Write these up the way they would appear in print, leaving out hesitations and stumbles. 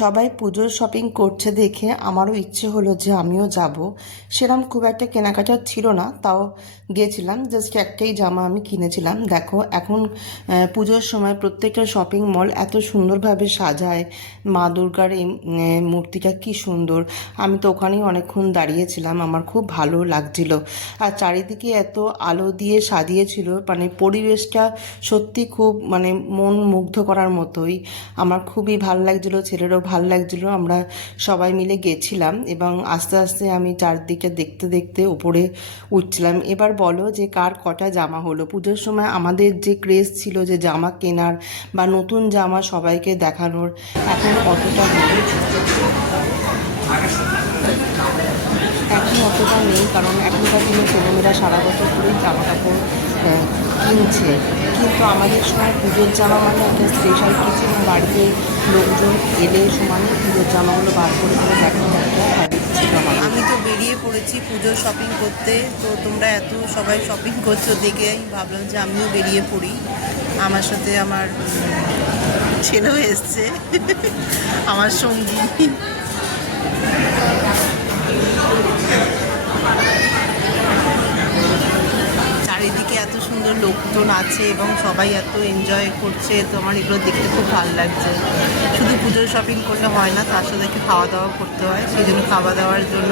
সবাই পুজোর শপিং করছে দেখে আমারও ইচ্ছে হলো যে আমিও যাব। সেরকম খুব একটা কেনাকাটা ছিল না, তাও গেছিলাম। জাস্ট একটাই জামা আমি কিনেছিলাম। দেখো এখন পুজোর সময় প্রত্যেকটা শপিং মল এত সুন্দরভাবে সাজায়। মা দুর্গার এই মূর্তিটা কি সুন্দর! আমি তো ওখানেই অনেকক্ষণ দাঁড়িয়েছিলাম, আমার খুব ভালো লাগছিল। আর চারিদিকে এত আলো দিয়ে সাজিয়েছিল, মানে পরিবেশটা সত্যি খুব মানে মন মুগ্ধ করার মতোই। আমার খুবই ভালো লাগছিলো, ছেলেরও ভালো লাগছিলো। আমরা সবাই মিলে গেছিলাম এবং আস্তে আস্তে আমি চারদিকে দেখতে দেখতে উপরে উঠছিলাম। এবার বলো যে কার কটা জামা হলো। পুজোর সময় আমাদের যে ক্রেজ ছিল যে জামা কেনার বা নতুন জামা সবাইকে দেখানোর, এখন অতটা নেই। এখন অতটা নেই, কারণ এখনকার দিনে ছেলেমেয়েরা সারা বছর ধরেই জামা কাপড় কিনছে। কিন্তু আমাদের সময় পুজোর জামা মানে একটা স্পেশাল কিছু, এবং বাড়িতে লোকজন এলে সমানে পুজোর জামাগুলো বার করে করে দেখানো একটা হ্যাবিট ছিল আমার। আমি তো বেরিয়ে পড়েছি পুজোর শপিং করতে। তো তোমরা এত সবাই শপিং করছো দেখে আমি ভাবলাম যে আমিও বেরিয়ে পড়ি। আমার সাথে আমার ছেলেও এসছে, আমার সঙ্গী। চারিদিকে এত সুন্দর লোকজন আছে এবং সবাই এত এনজয় করছে, তো আমার এগুলো দেখতে খুব ভালো লাগছে। শুধু পুজোর শপিং করলে হয় না, তার সাথে একটু খাওয়া দাওয়া করতে হয়। সেই জন্য খাওয়া দাওয়ার জন্য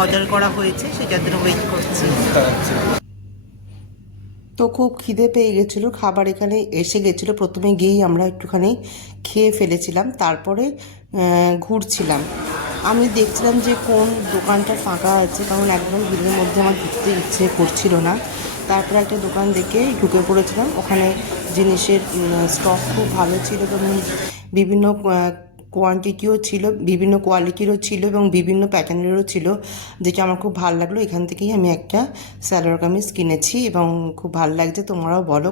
অর্ডার করা হয়েছে, সেটার জন্য ওয়েট করছি। তো খুব খিদে পেয়ে গেছিলো, খাবার এখানে এসে গেছিলো। প্রথমে গিয়েই আমরা একটুখানি খেয়ে ফেলেছিলাম, তারপরে ঘুরছিলাম। আমি দেখছিলাম যে কোন দোকানটা ফাঁকা আছে, কারণ একদম ভিড়ের মধ্যে আমার ঢুকতে ইচ্ছে করছিল না। তারপরে একটা দোকান দেখে ঢুকে পড়েছিলাম। ওখানে জিনিসের স্টক খুব ভালো ছিল এবং বিভিন্ন কোয়ান্টিটিও ছিল, বিভিন্ন কোয়ালিটিরও ছিল এবং বিভিন্ন প্যাটার্নেরও ছিল, যেটা আমার খুব ভালো লাগলো। এখান থেকেই আমি একটা সালোয়ার কামিজ কিনেছি এবং খুব ভালো লাগছে। তোমরাও বলো